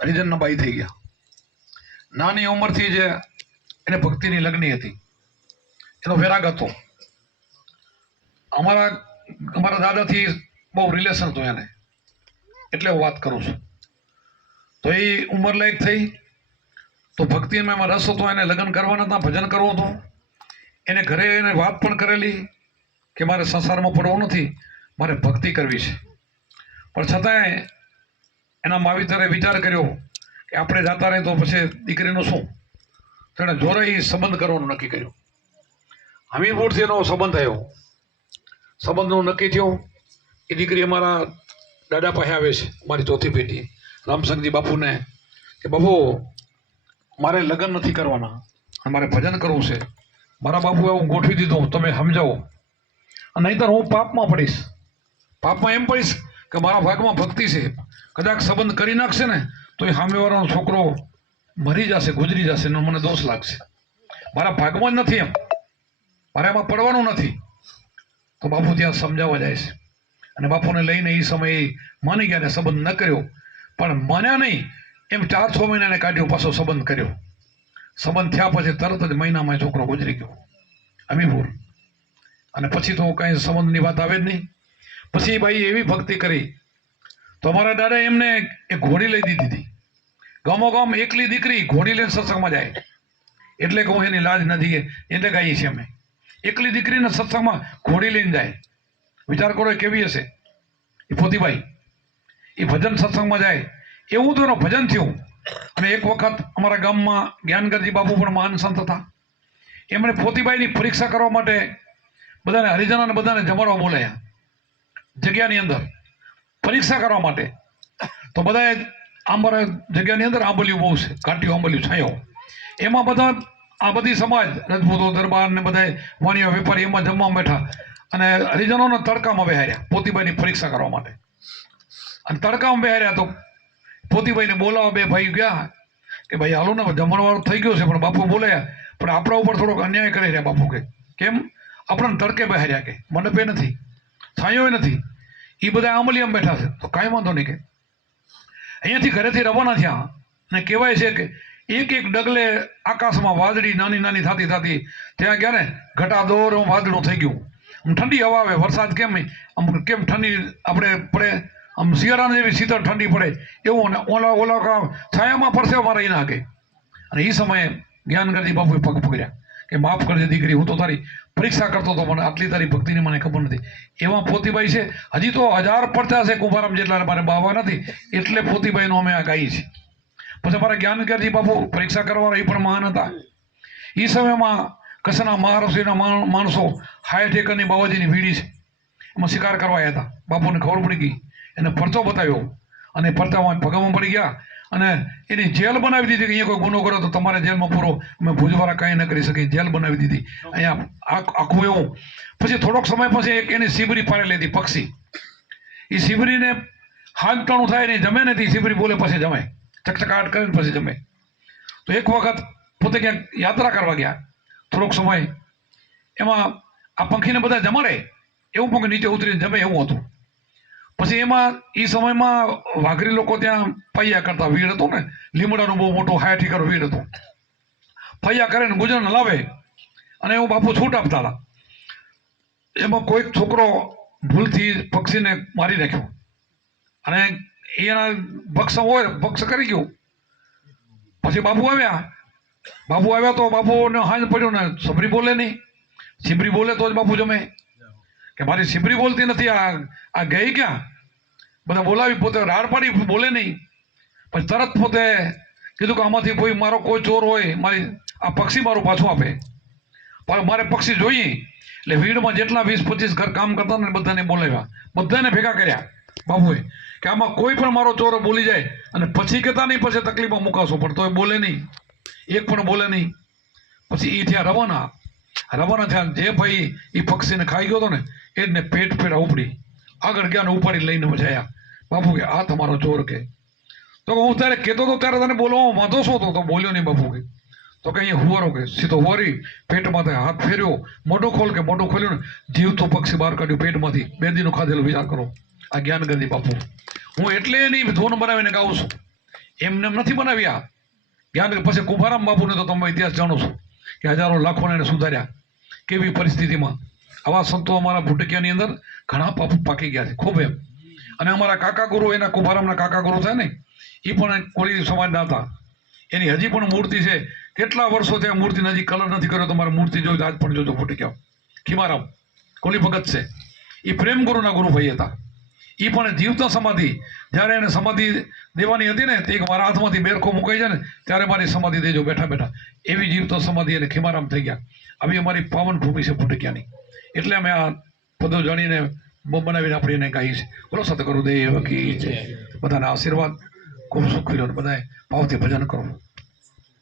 હરિજનના બાઈ થઈ ગયા. નાની ઉંમરથી જે એને ભક્તિની લગ્ની હતી, એનો વૈરાગ હતો. અમારા દાદાથી બહુ રિલેશન હતું એને, એટલે હું વાત કરું છું. તો એ ઉંમર લાયક થઈ તો ભક્તિમાં એમાં રસ હતો, એને લગ્ન કરવાના હતા, ભજન કરવું હતું. એને ઘરે એને વાત પણ કરેલી કે મારે સંસારમાં પડવું નથી, મારે ભક્તિ કરવી છે. પણ છતાંય એના માવિતરે વિચાર કર્યો કે આપણે જાતા રહે તો પછી દીકરીનું શું. તેણે જોરે એ સંબંધ કરવાનું નક્કી કર્યું. હમીરપુરથી એનો સંબંધ થયો. સંબંધનું નક્કી થયું. એ દીકરી અમારા દાદા પાસે આવે છે, મારી ચોથી પેઢી રામસંગજી બાપુને, કે બાપુ મારે લગ્ન નથી કરવાના અને મારે ભજન કરવું છે. મારા બાપુએ હું ગોઠવી દીધું, તમે સમજાવો, અને નહીંતર હું પાપમાં પડીશ. પાપમાં એમ પડીશ કે મારા ભાગમાં ભક્તિ છે, કદાચ સંબંધ કરી નાખશે ને તો એ સામેવાળાનો છોકરો મરી જશે, ગુજરી જશે ને મને દોષ લાગશે. મારા ભાગમાં જ નથી, એમ મારે એમાં પડવાનું નથી. તો બાપુ ત્યાં સમજાવવા જાય છે, અને બાપુને લઈને એ સમયે માની ગયા ને સંબંધ ન કર્યો. પણ માન્યા નહીં એમ 4-6 મહિનાને કાઢ્યો, પાછો સંબંધ કર્યો. સંબંધ થયા પછી તરત જ મહિનામાં છોકરો ગુજરી ગયો હમીરપુર. અને પછી તો કાંઈ સંબંધની વાત આવે જ નહીં. પછી ભાઈ એવી ભક્તિ કરી તો અમારા દાદા એમને એક ઘોડી લઈ દીધી હતી. ગામોગામ એકલી દીકરી ઘોડી લઈને સત્સંગમાં જાય, એટલે કે હું એની લાજ નથી, એટલે ગાઈએ છીએ અમે. એકલી દીકરીને સત્સંગમાં ઘોડી લઈને જાય. વિચાર કરો કેવી હશે એ પોતીબાઈ. એ ભજન સત્સંગમાં જાય એવું તો એનું ભજન થયું. અને એક વખત અમારા ગામમાં જ્ઞાનગરજી બાપુ પણ મહાન સંત હતા. એમણે પોતીબાઈની પરીક્ષા કરવા માટે બધાને હરિજનોને બધાને જમાડવા બોલાયા જગ્યાની અંદર પરીક્ષા કરવા માટે. તો બધાએ અમારા જગ્યાની અંદર આંબલિયું બહુ છે, કાંટિયું આંબલિયું છાયો, એમાં બધા આ બધી સમાજ રજપૂતો દરબાર ને બધા વાણિયા વેપારી એમાં જમવા બેઠા. અને હરિજનોના તડકામાં બેહાર્યા પોતીબાઈની પરીક્ષા કરવા માટે. અને તડકામાં બેહાર્યા તો પોતીબાઈને બોલાવા બે ભાઈ ગયા કે ભાઈ હાલો ને જમણવાળો થઈ ગયો છે, પણ બાપુ બોલાયા પણ આપણા ઉપર થોડોક અન્યાય કરી રહ્યા. બાપુ કે કેમ? આપણને તડકે બેહાર્યા, કે મંડપે નથી, છાંયો નથી, એ બધા આંબલિયામાં બેઠા છે. તો કાંઈ વાંધો નહીં, કે અહીંયાથી ઘરેથી રવાના થયા. અને કહેવાય છે કે એક એક ડગલે આકાશમાં વાદળી નાની નાની થતી થતી ત્યાં ગયા ને ઘટાદોર વાદળું થઈ ગયું. આમ ઠંડી હવા આવે, વરસાદ કેમ આમ કેમ ઠંડી આપણે પડે, આમ શિયાળાની જેવી શીતળ ઠંડી પડે એવું. અને ઓલા છાયામાં પરસેવામાં રહી નાખે. અને એ સમયે જ્ઞાનગરજી બાપુએ પગ પકડ્યા કે માફ કરજે દીકરી, હું તો તારી પરીક્ષા કરતો હતો, પણ આટલી તારી ભક્તિની મને ખબર નથી. એવા પોતીબાઈ છે, હજી તો 1000 પડતા છે કુંભારામ જેટલા મારે બાવા નથી, એટલે પોતીબાઈનું અમે આ ગાઈએ છીએ. પછી અમારા જ્ઞાનગરજી બાપુ પરીક્ષા કરવાના એ પણ મહાન હતા. એ સમયમાં કચ્છના મહારાષ્ટ્રના માણસો 60 એકરની બાવાજીની વીડી છે, એમાં શિકાર કરવા આવ્યા હતા. બાપુને ખબર પડી ગઈ, એને પરચો બતાવ્યો, અને પરચામાં ભગામાં પડી ગયા. અને એની જેલ બનાવી દીધી કે અહીંયા કોઈ ગુનો કરો તો તમારે જેલમાં પૂરો. અમે ભુજવાળા કાંઈ ન કરી શકીએ, જેલ બનાવી દીધી અહીંયા આખું એવું. પછી થોડોક સમય પછી એક એની સીબરી પાડેલી હતી, પક્ષી. એ સીબરીને હાંકટાણું થાય ને જમે ને, સીબરી બોલે પછી જમે, ચકચકાટ કરીને પછી જમે. તો એક વખત પોતે ક્યાંક યાત્રા કરવા ગયા, થોડોક સમય એમાં આ પંખીને બધા જમાડે એવું પણ નીચે ઉતરીને જમે એવું હતું. પછી એમાં એ સમયમાં વાઘરી લોકો ત્યાં પૈયા કરતા, વીડ હતું ને, લીમડાનું બહુ મોટું 60 એકર વીડ હતું. પૈયા કરે ને ગુજરાન લાવે, અને એવું બાપુ છૂટ આપતા હતા. એમાં કોઈક છોકરો ભૂલથી પક્ષીને મારી નાખ્યો, અને એના ભક્ષ હોય, ભક્ષ કરી ગયું. પછી બાપુ આવ્યા તો બાપુને હાંજ પડ્યું ને, સબરી બોલે નહીં. સિબરી બોલે તો જ બાપુ જમે, કે મારી સિબરી બોલતી નથી, આ ગઈ ક્યાં? બધા બોલાવી, પોતે રાડ પાડી, બોલે નહીં. પછી તરત પોતે કીધું કે આમાંથી મારો કોઈ ચોર હોય, મારી આ પક્ષી મારું પાછું આપે, પણ મારે પક્ષી જોઈએ. એટલે વીડમાં જેટલા 20-25 ઘર કામ કરતા ને બધાને બોલાવ્યા, બધાને ભેગા કર્યા બાપુએ, કે આમાં કોઈ પણ મારો ચોર બોલી જાય અને પછી કહેતા નહીં, પછી તકલીફમાં મુકાશો, પણ તોય બોલે નહીં, એક પણ બોલે નહીં. પછી એ થયા રવાના થયા. જે ભાઈ એ પક્ષીને ખાઈ ગયો હતો ને એને પેટ ઉપડી, આગળ ગયા ને ઉપાડી લઈને મજાયા. બાપુ કે આ તમારો ચોર, કે તો હું ત્યારે કહેતો હતો ત્યારે તને બોલવામાં વાંધો શું હતો? તો બોલ્યો નહીં બાપુ, કે તો કે અહીંયા હુવારો, કે સીધો હુવારી પેટમાંથી હાથ ફેર્યો, મોઢું ખોલ, કે મોઢું ખોલ્યું ને જીવતો પક્ષી બહાર કાઢ્યું પેટમાંથી. 2 દીનું ખાધેલું. વિચાર કરો આ જ્ઞાનગરજી બાપુ. હું એટલે એની ધૂન બનાવીને ગાઉં છું. એમને એમ નથી બનાવ્યા. જ્ઞાન પછી કુંભારામ બાપુને તો તમે ઇતિહાસ જાણો છો કે હજારો લાખોને એને સુધાર્યા. કેવી પરિસ્થિતિમાં આવા સંતો અમારા ભૂટકિયાની અંદર ઘણા પાકી ગયા છે ખૂબ એમ. અને અમારા કાકા ગુરુ, એના કુંભારામના કાકા ગુરુ થાય ને, એ પણ કોળી સમાજના હતા. એની હજી પણ મૂર્તિ છે. કેટલા વર્ષો થયા મૂર્તિને હજી કલર નથી કર્યો. તમારે મૂર્તિ જોઈ આજ પણ જોજો ભૂટકિયા. ખીમારામ કોળી ભગત છે. એ પ્રેમ ગુરુના ગુરુભાઈ હતા. એ પણ જીવતા સમાધિ, જ્યારે એને સમાધિ દેવાની હતી ને, તે એક મારા હાથમાંથી બેરખો મુકાઈ જાય ને ત્યારે મારી સમાધિ દેજો બેઠા બેઠા. એવી જીવતા સમાધિ એને ખીમારામ થઈ ગયા. આવી અમારી પાવન ભૂમિ છે ભૂટકિયાની. એટલે અમે આ પદો જાણીને બનાવીને આપણે એને ગાઈએ છીએ. બોલો સતગુરુદેવ કી જય. બધાના આશીર્વાદ, ખૂબ સુખી રહો, બધાએ ભાવથી ભજન કરો.